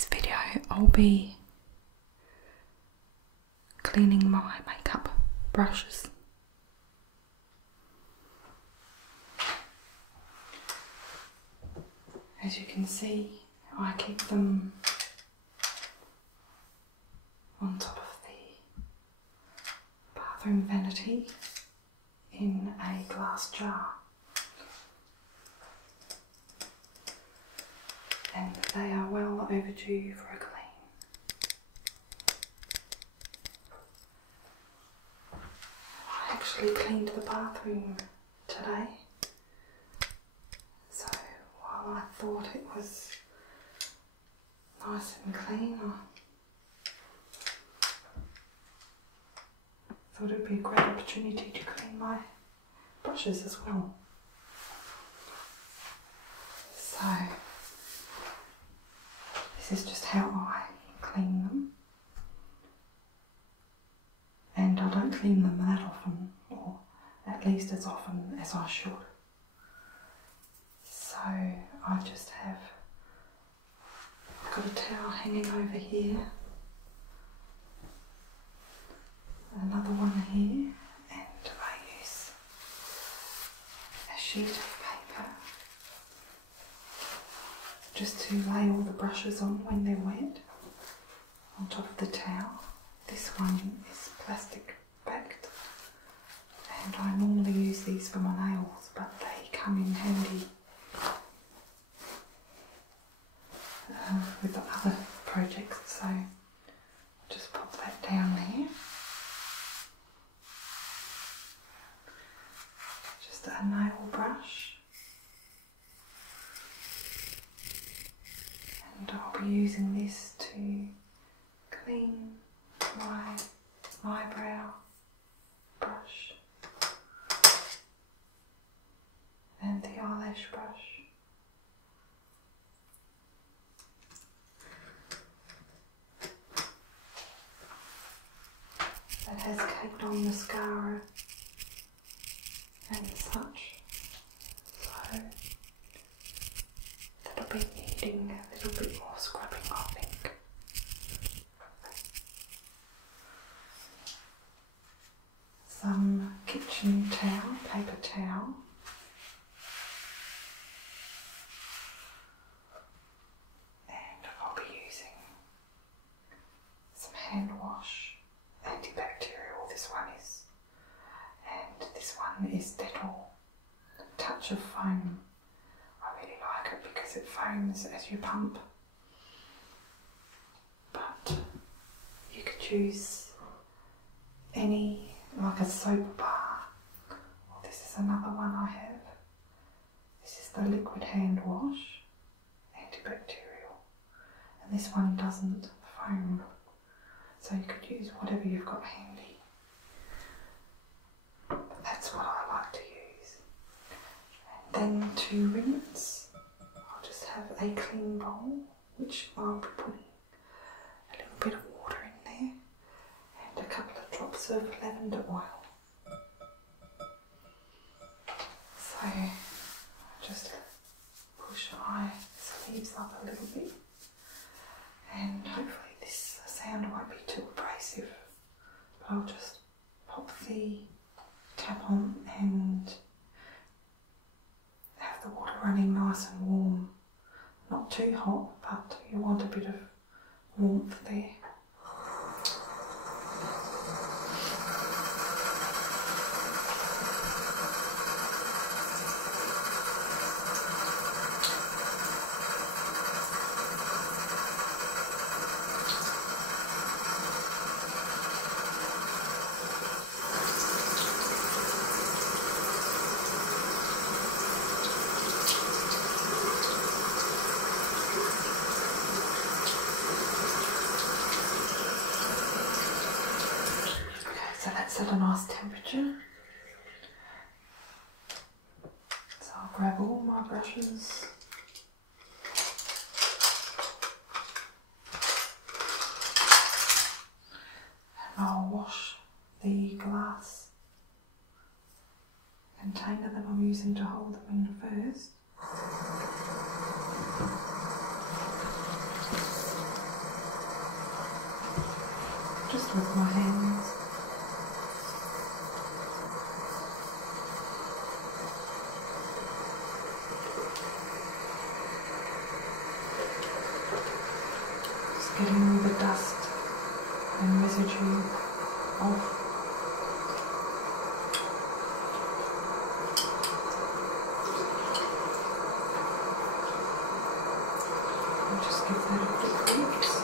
this video I'll be cleaning my makeup brushes. As you can see, I keep them on top of the bathroom vanity in a glass jar, and they are well overdue for a clean. I actually cleaned the bathroom today, so while I thought it was nice and clean, I thought it would be a great opportunity to clean my brushes as well. So this is just how I clean them, and I don't clean them that often, or at least as often as I should. So I just have got a towel hanging over here, another one here, and I use a sheet of paper just to lay all the brushes on when they're wet on top of the towel. This one is plastic backed, and I normally use these for my nails, but they come in handy with the other projects, so just pop that down there. Just a nail brush, and I'll be using this to clean my eyebrow brush and the eyelash brush. That has caked on mascara and such, so that'll be needing a little bit more scrubbing, I think. Some kitchen towel, paper towel, and I'll be using some hand wash, antibacterial this one is, and this one is Dettol Touch of Foam. I really like it because it foams as you pump, but you could use any, like a soap bar. Well, this is another one I have. This is the liquid hand wash, antibacterial, and this one doesn't foam, so you could use whatever you've got handy. But that's what I like to use. And then to rinse, I'll just have a clean bowl, which I'll be putting a little bit of water in there and a couple of drops of lavender oil. So I just push my sleeves up a little bit, and hopefully this sound won't be too abrasive, but I'll just pop the tap on and have the water running nice and warm. Not too hot, but you want a bit of warmth there. At a nice temperature. So I'll grab all my brushes and I'll wash the glass container that I'm using to hold them in first. with my hands. Just getting all the dust and residue off. And just give that a quick mix.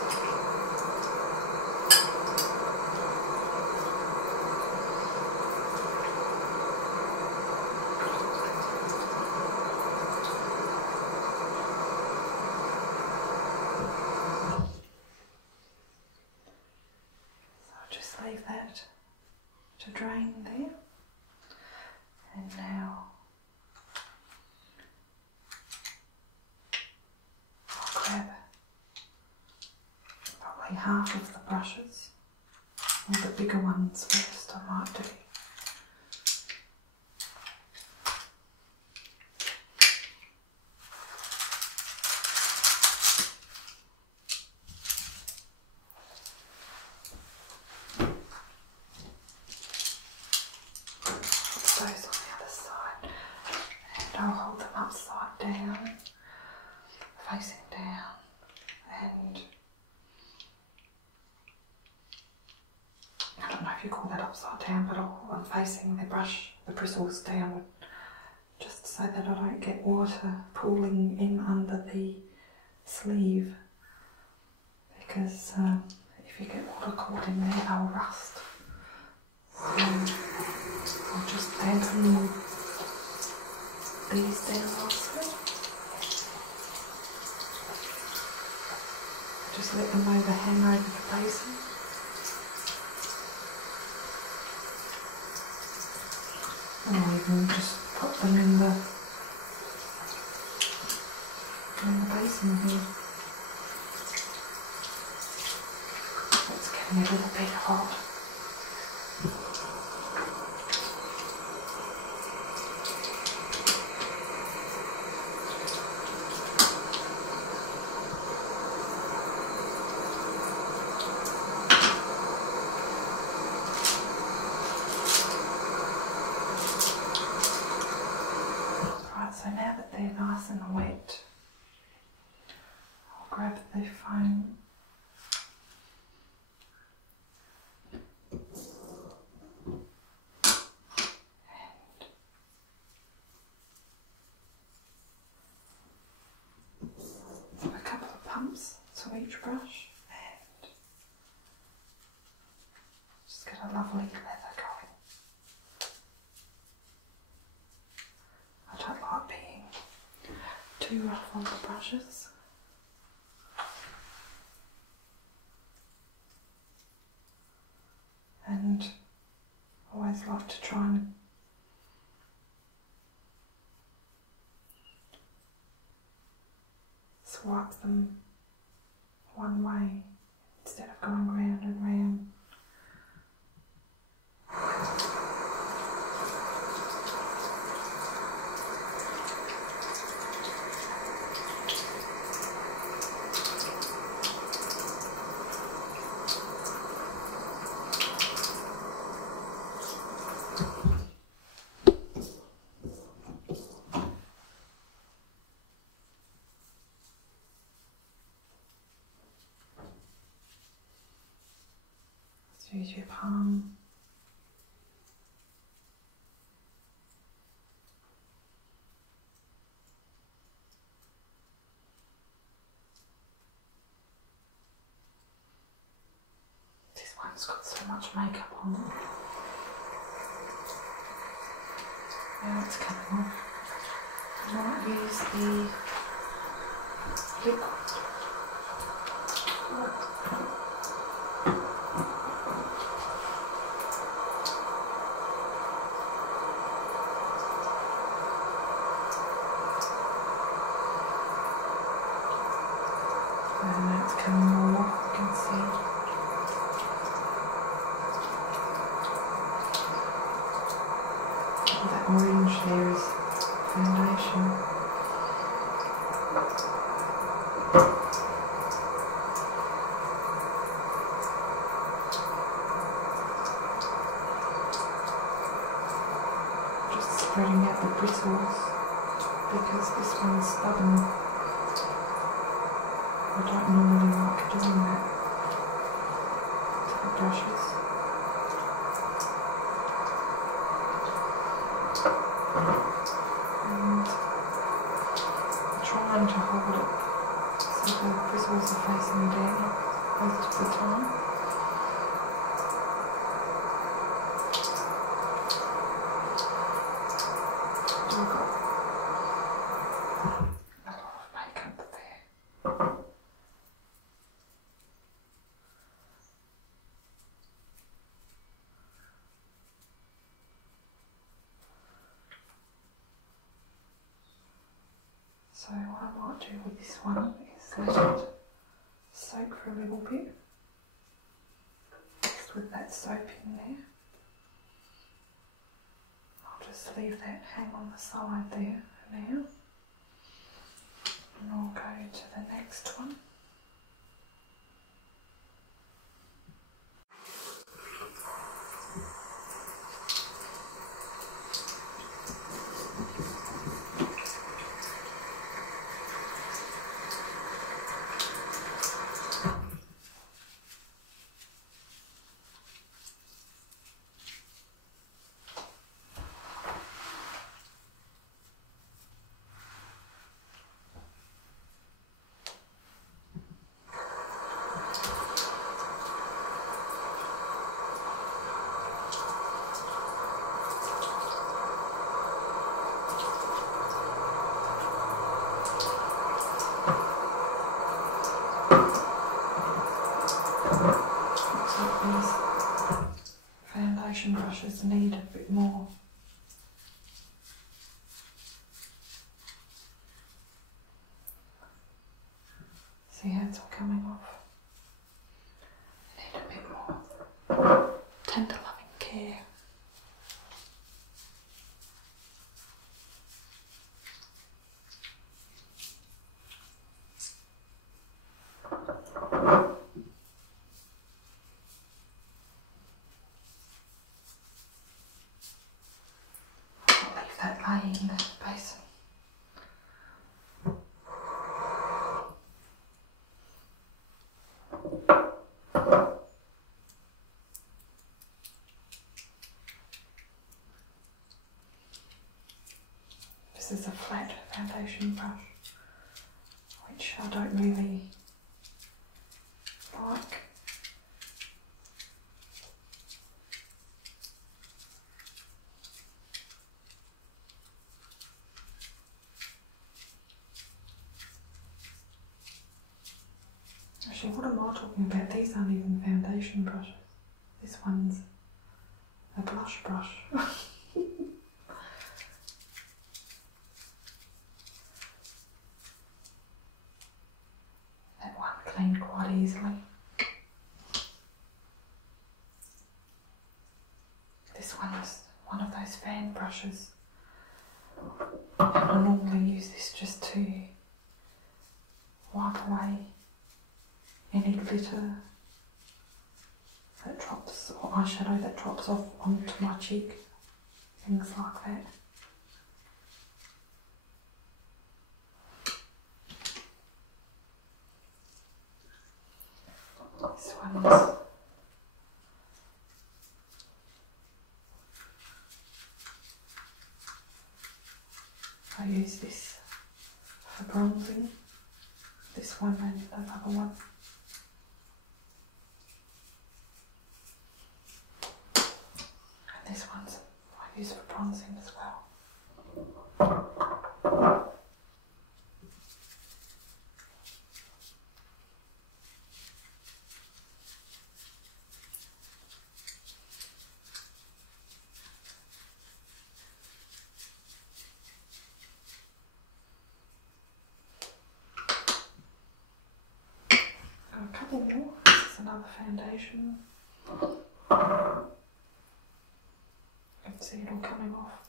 Leave that to drain there, and now I'll grab probably half of the brushes, or the bigger ones first I might do. Those on the other side, and I'll hold them upside down, facing down, and I don't know if you call that upside down, but I'm facing the brush, the bristles downward, just so that I don't get water pooling in under the sleeve, because if you get water caught in there, they'll rust. So I'll just dampen these down also. Just let them overhang over the basin. Or even just put them in the basin here. It's getting a little bit hot. So now that they're nice and wet, I'll grab the foam and a couple of pumps to each brush, and just get a lovely leather going. I don't like being too rough on the brushes. And I always like to try and swipe them one way instead of going round and round. Use your palm. This one's got so much makeup on it. Now it's coming off. I might use the liquid. And that's coming all off, you can see. All that orange there is foundation. spreading out the bristles because this one's stubborn. I don't normally like doing that to the brushes. And I'm trying to hold it so the bristles are facing down most of the time. I've got a lot of makeup there. So what I might do with this one is let it soak for a little bit, just with that soap in there. I'll just leave that hang on the side there for now, and I'll go to the next one. These foundation brushes need a bit more. See how it's all coming off? Need a bit more tender loving care. That lay in the basin. This is a flat foundation brush, which I don't really like. Actually, what am I talking about? These aren't even foundation brushes. This one's a blush brush. That one cleaned quite easily. This one's one of those fan brushes. And I normally use this just to wipe away any glitter that drops, or eyeshadow that drops off onto my cheek, things like that. This one's I use this for bronzing, this one and another one. This one's I use for bronzing as well. Got a couple more. This is another foundation. See it all coming off.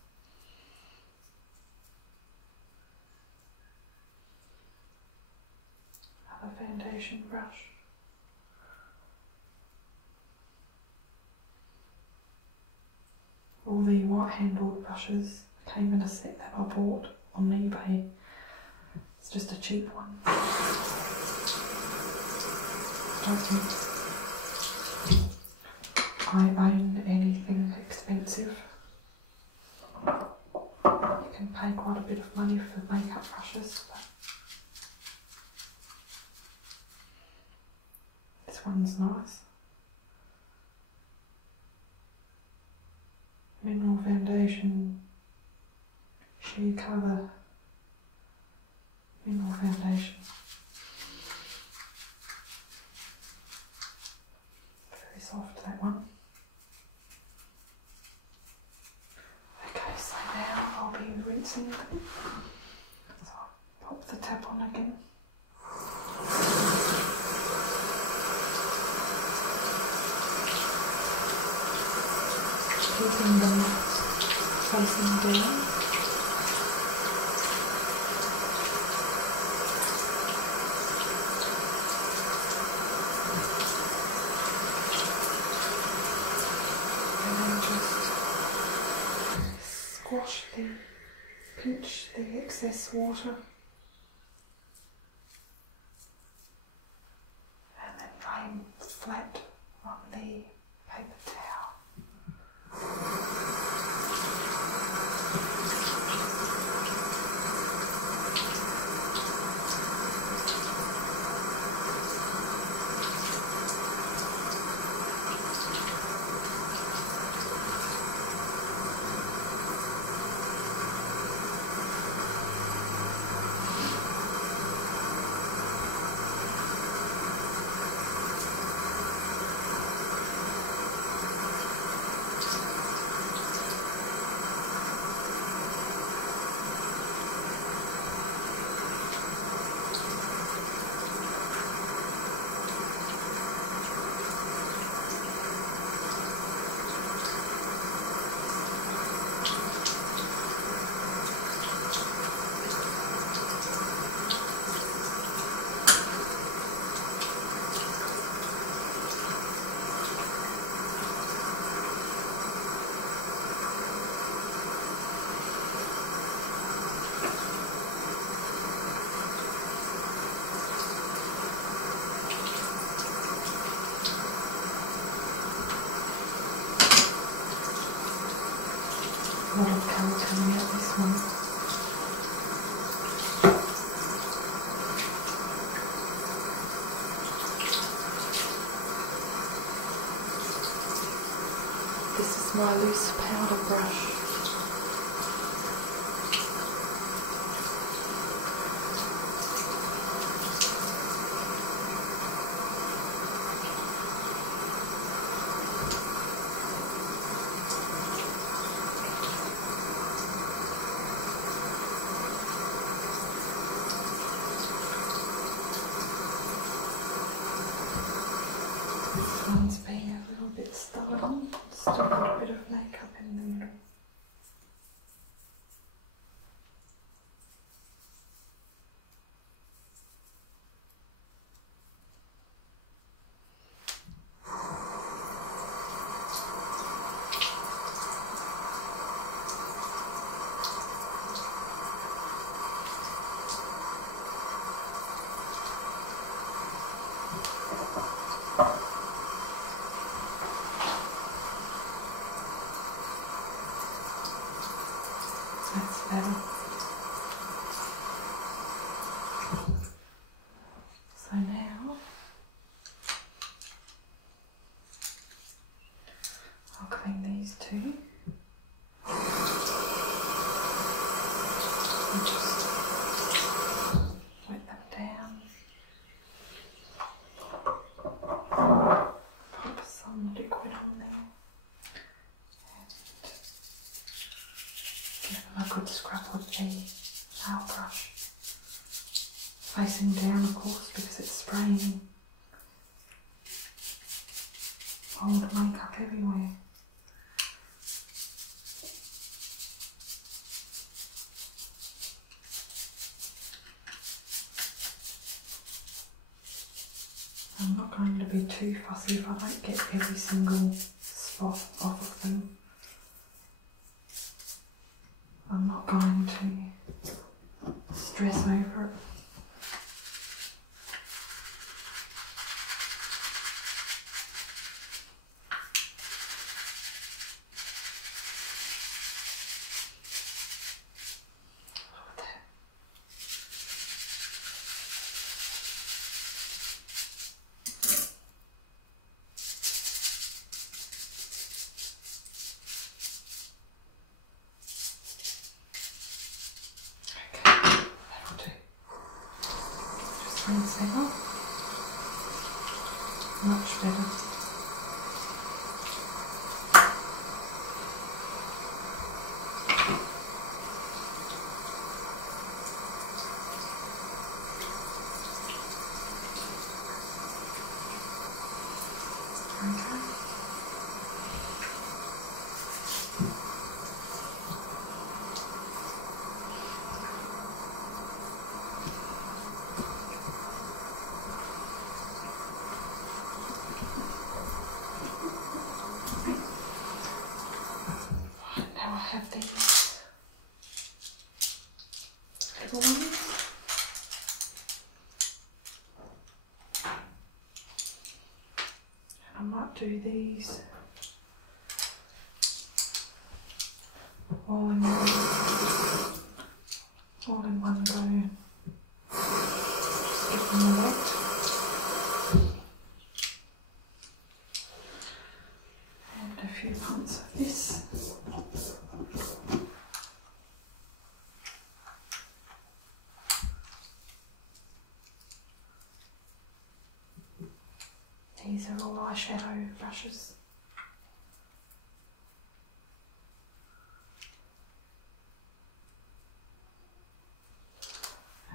Another foundation brush. All the white handled brushes Came in a set that I bought on eBay. It's just a cheap one. I don't think I own anything expensive. You can pay quite a bit of money for makeup brushes, but this one's nice. Mineral foundation, sheer cover, mineral foundation. Very soft, that one. Okay, so now I'll be rinsing them. So I'll pop the tap on again. Keeping them facing down. Pinch the excess water and then lay flat on the paper towel. A lot of colour coming out this one. This is my loose powder brush. This one's being a little bit stubborn, still got a bit of makeup in the middle. That's better. So now I'll clean these two and just wet them down. Pop some liquid on there. Give them a good scrub with the nail brush. Facing down, of course, because it's spraying old makeup everywhere. I'm not going to be too fussy if I don't get every single spot off of them. I'm not going to stress over it. Rinse it off. Much better. Okay. Now I have these little ones. And I might do these all in one go. Just give them a wet. And a few pumps of this. These are all eyeshadow brushes.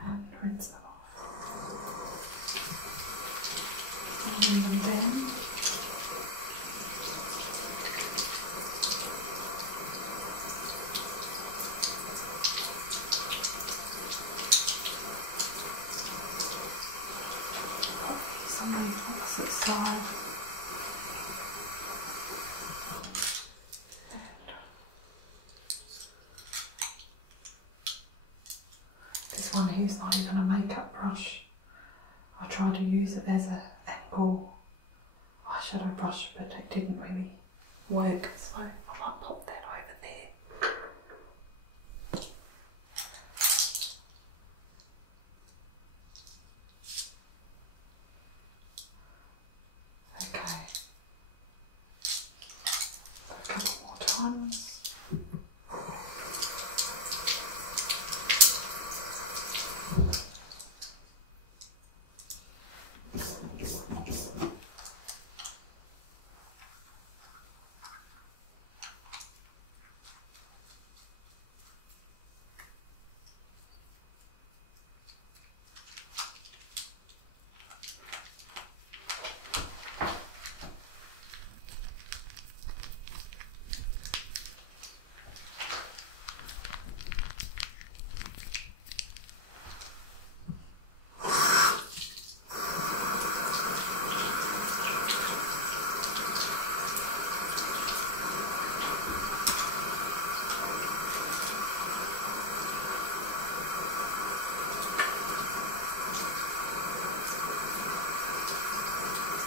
And rinse them off. Folding them down. Put these on the opposite side. This one here's not even a makeup brush. I tried to use it as an angle eyeshadow brush, but it didn't really work, so I might pop that over there. Okay, a couple more times.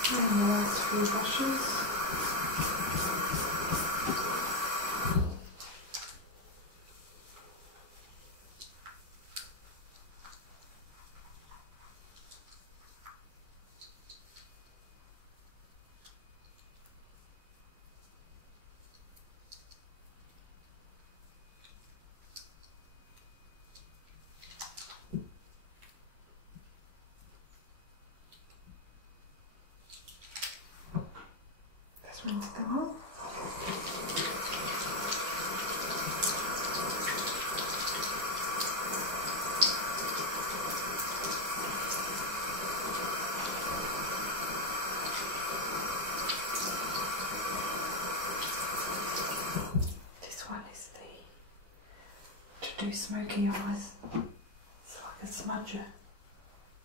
And the last few brushes. Rinse them off. This one is the to do smoky eyes. It's like a smudger.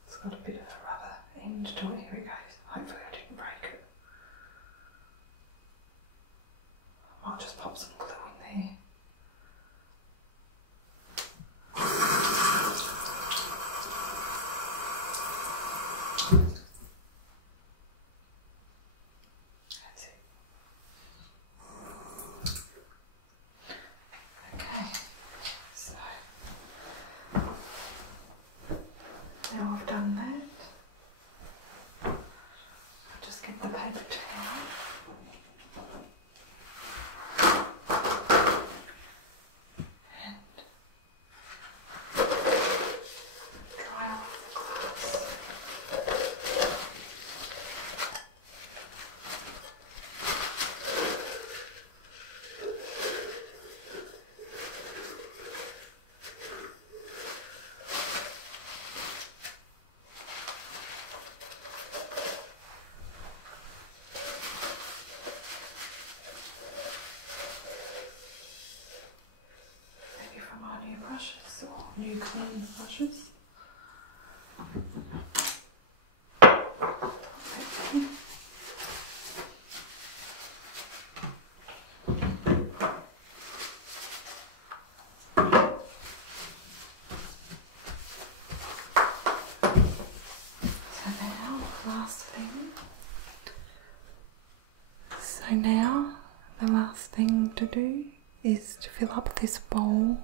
It's got a bit of a rubber end to it. Here it goes. Hopefully I didn't break it. I might just pop some glue in there. So now the last thing to do is to fill up this bowl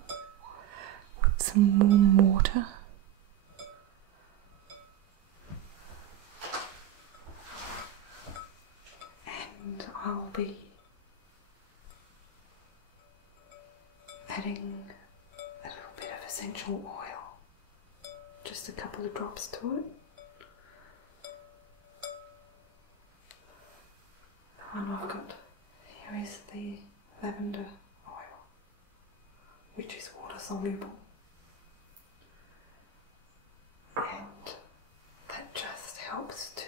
with some warm water. And I'll be adding a little bit of essential oil, just a couple of drops to it. The one I've got here is the lavender oil, which is water soluble, and that just helps to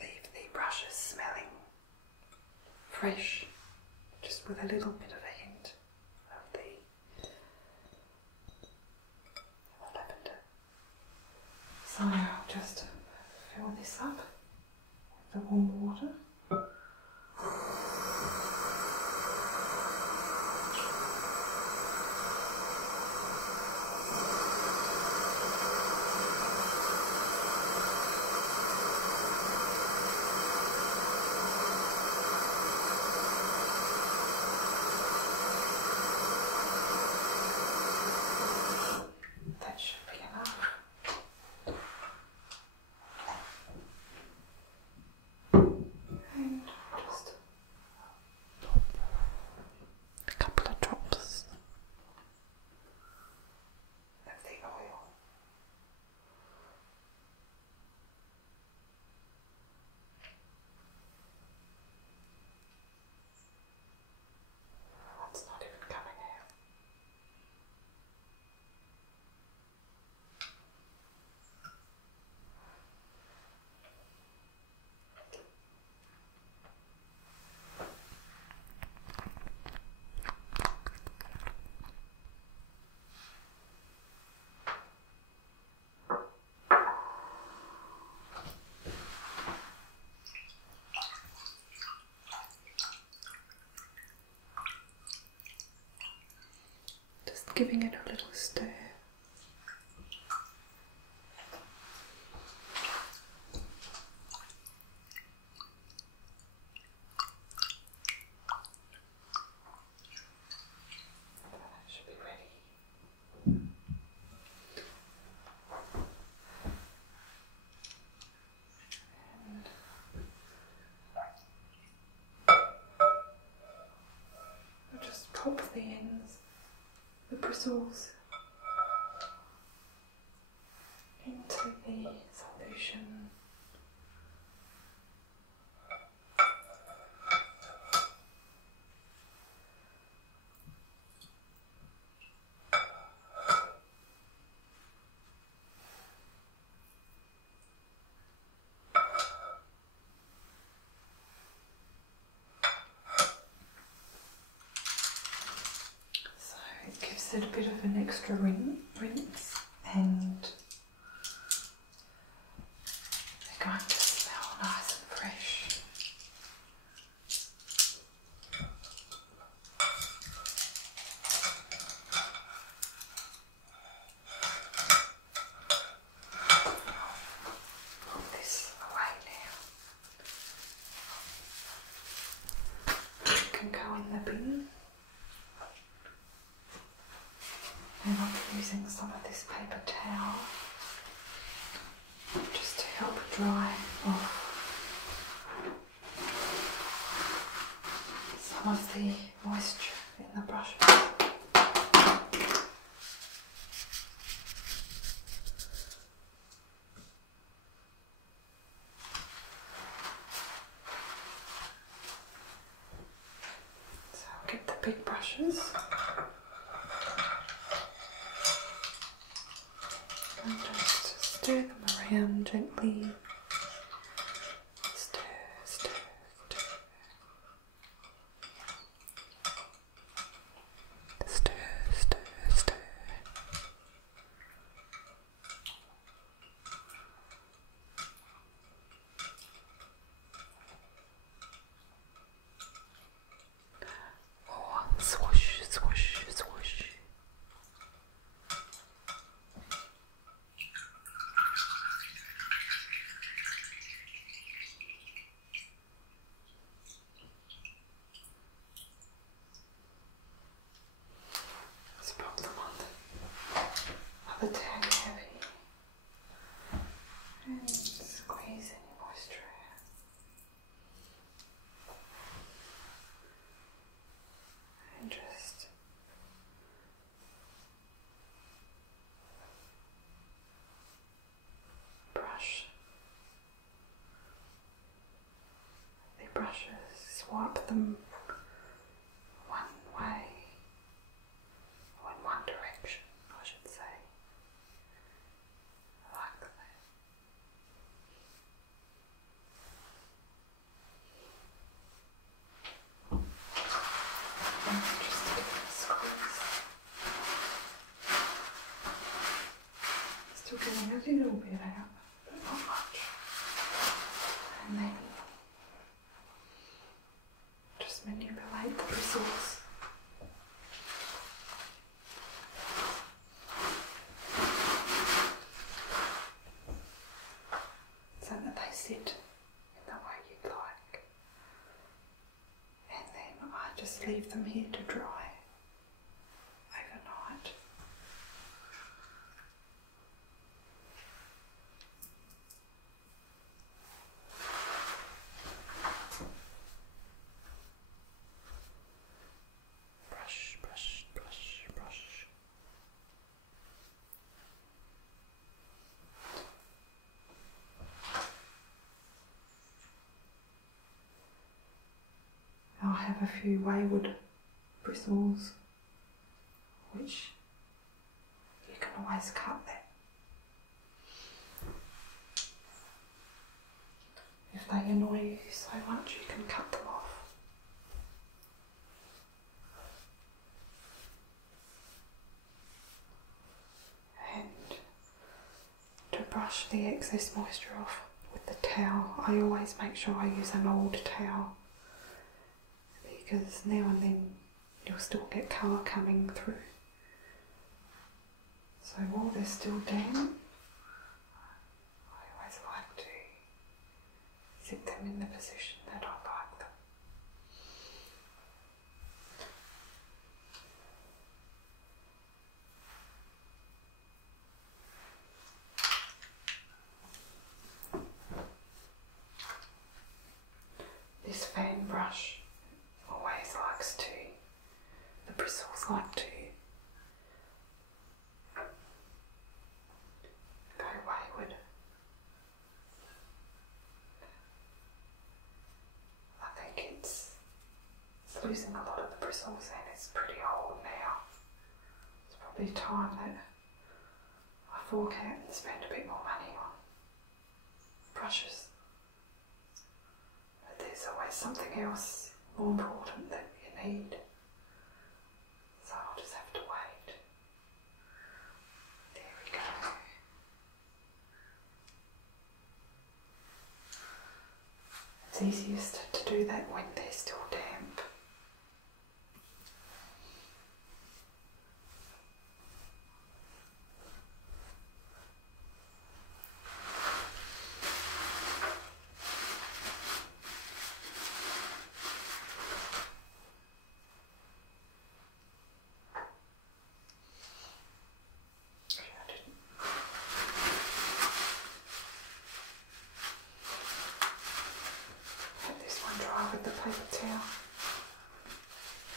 leave the brushes smelling fresh, just with a little bit of a hint of the lavender. So I'll just fill this up with the warm water. That should be enough. And just pop a couple of drops of the oil. That's not even coming out. Just giving it a little stir. That should be ready. And I'll just pop the ends, the bristles, into the solution. So it gives it a bit of an extra rinse, and they're going to smell nice and fresh. Put this away now. It can go in the bin. And I'll be using some of this paper towel just to help dry off some of the moisture in the brush. So I'll get the big brushes. And just stir them around gently. Stir, stir, stir. Stir, stir, stir. Oh, swoosh, swoosh, swoosh. swipe them one way, or in one direction, I should say, like that. And just give it a squeeze. Still getting a little bit out, but not much. And then just manipulate the bristles. So that they sit in the way you'd like. And then I just leave them here to dry overnight. Brush, brush, brush, brush. I have a few wayward bristles, which you can always cut them. If they annoy you so much, you can cut them off. And to brush the excess moisture off with the towel, I always make sure I use an old towel, because now and then you'll still get colour coming through. So while they're still damp, I always like to sit them in the position that I like them. This fan brush always likes to, the bristles like to go wayward. I think it's losing a lot of the bristles and it's pretty old now. It's probably time that I fork out and spend a bit more money on brushes. But there's always something else more important that you need. So I'll just have to wait. There we go. It's easiest to do that when they're still damp. With the paper towel.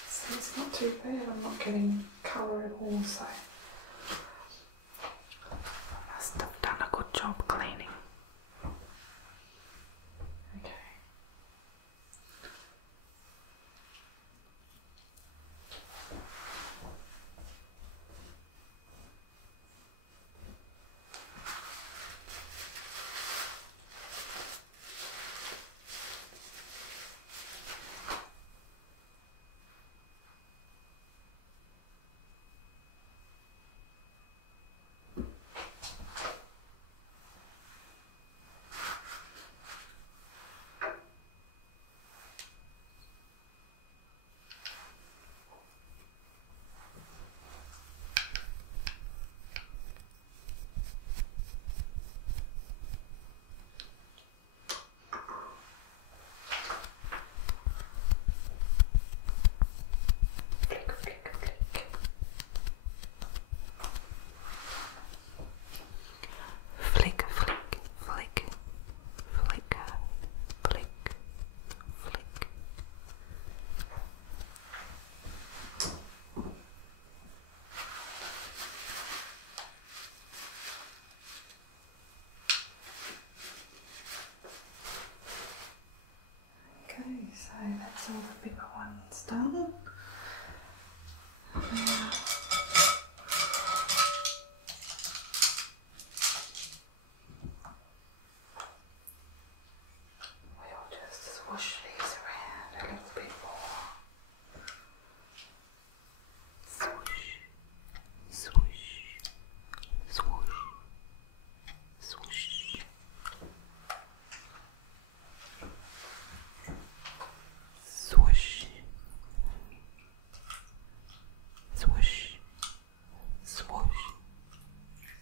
So it's not too bad, I'm not getting colour at all, so I must have done a good job cleaning. Okay. all the bigger ones done. Now, we'll just swoosh these around a little bit more. Swoosh, swoosh, swoosh, swoosh. Swoosh, swoosh, swoosh,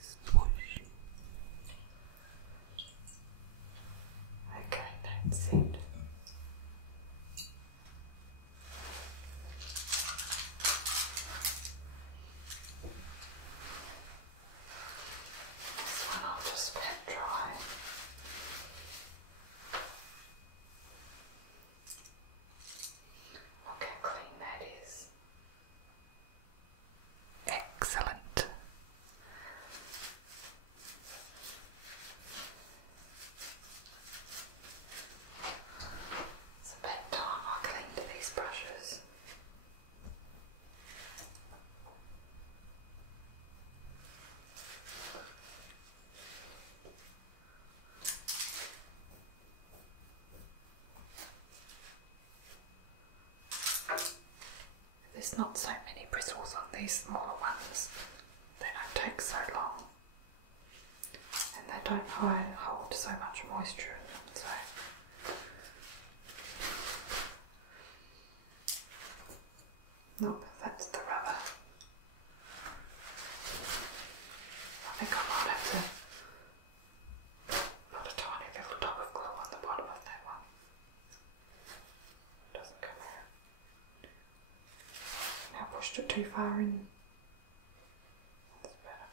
swoosh. Okay, that's it. This one I'll just pat dry. Look how clean that is. Excellent. It's about time I cleaned these brushes. There's not so many bristles on these smaller ones. They don't take so long. And they don't hold so much moisture in them, so. Nope, that's the rubber. I think I might have to put a tiny little dot of glue on the bottom of that one. It doesn't come out. Now I pushed it too far in. That's better.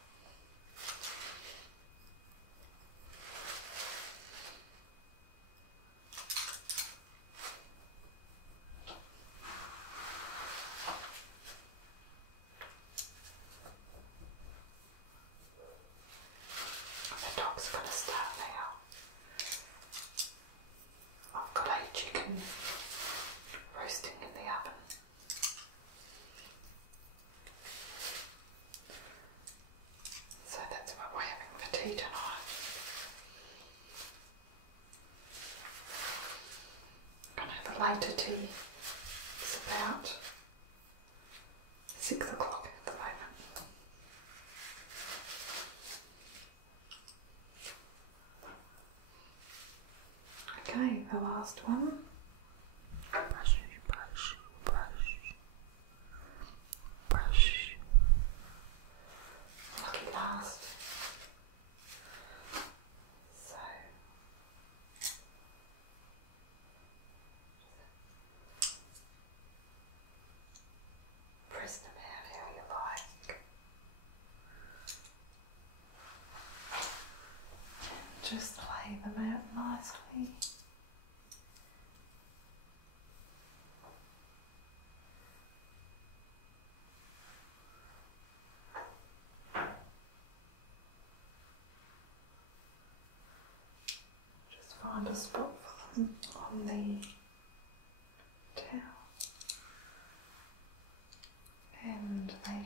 The dog's gonna start now. I've got a chicken roasting in the oven. So that's what we're having for tea tonight. I'm gonna have a later tea. It's about 6 o'clock at the moment. Okay, the last one. Brush, brush, brush, brush. Lucky last. So press them out how you like. And just lay them out nicely. Just find a spot for them on the towel, and they can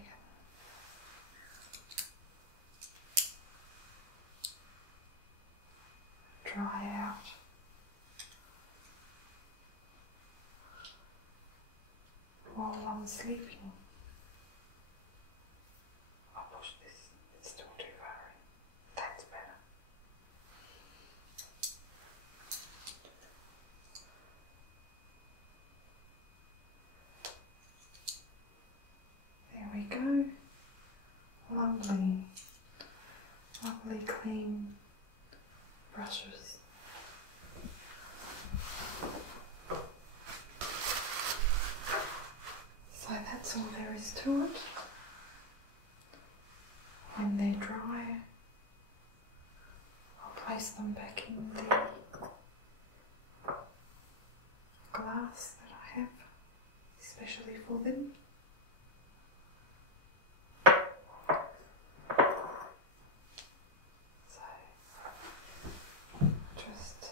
dry out. While I'm sleeping. I'll push this, it's still too far in. That's better. There we go. Lovely, lovely clean brushes. So that's all there is to it. When they're dry, I'll place them back in the glass that I have, especially for them. So, just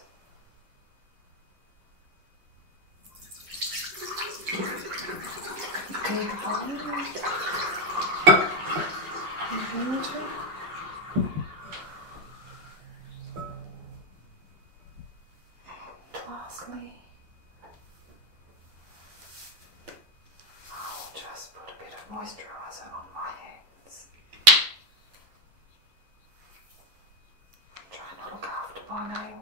by name.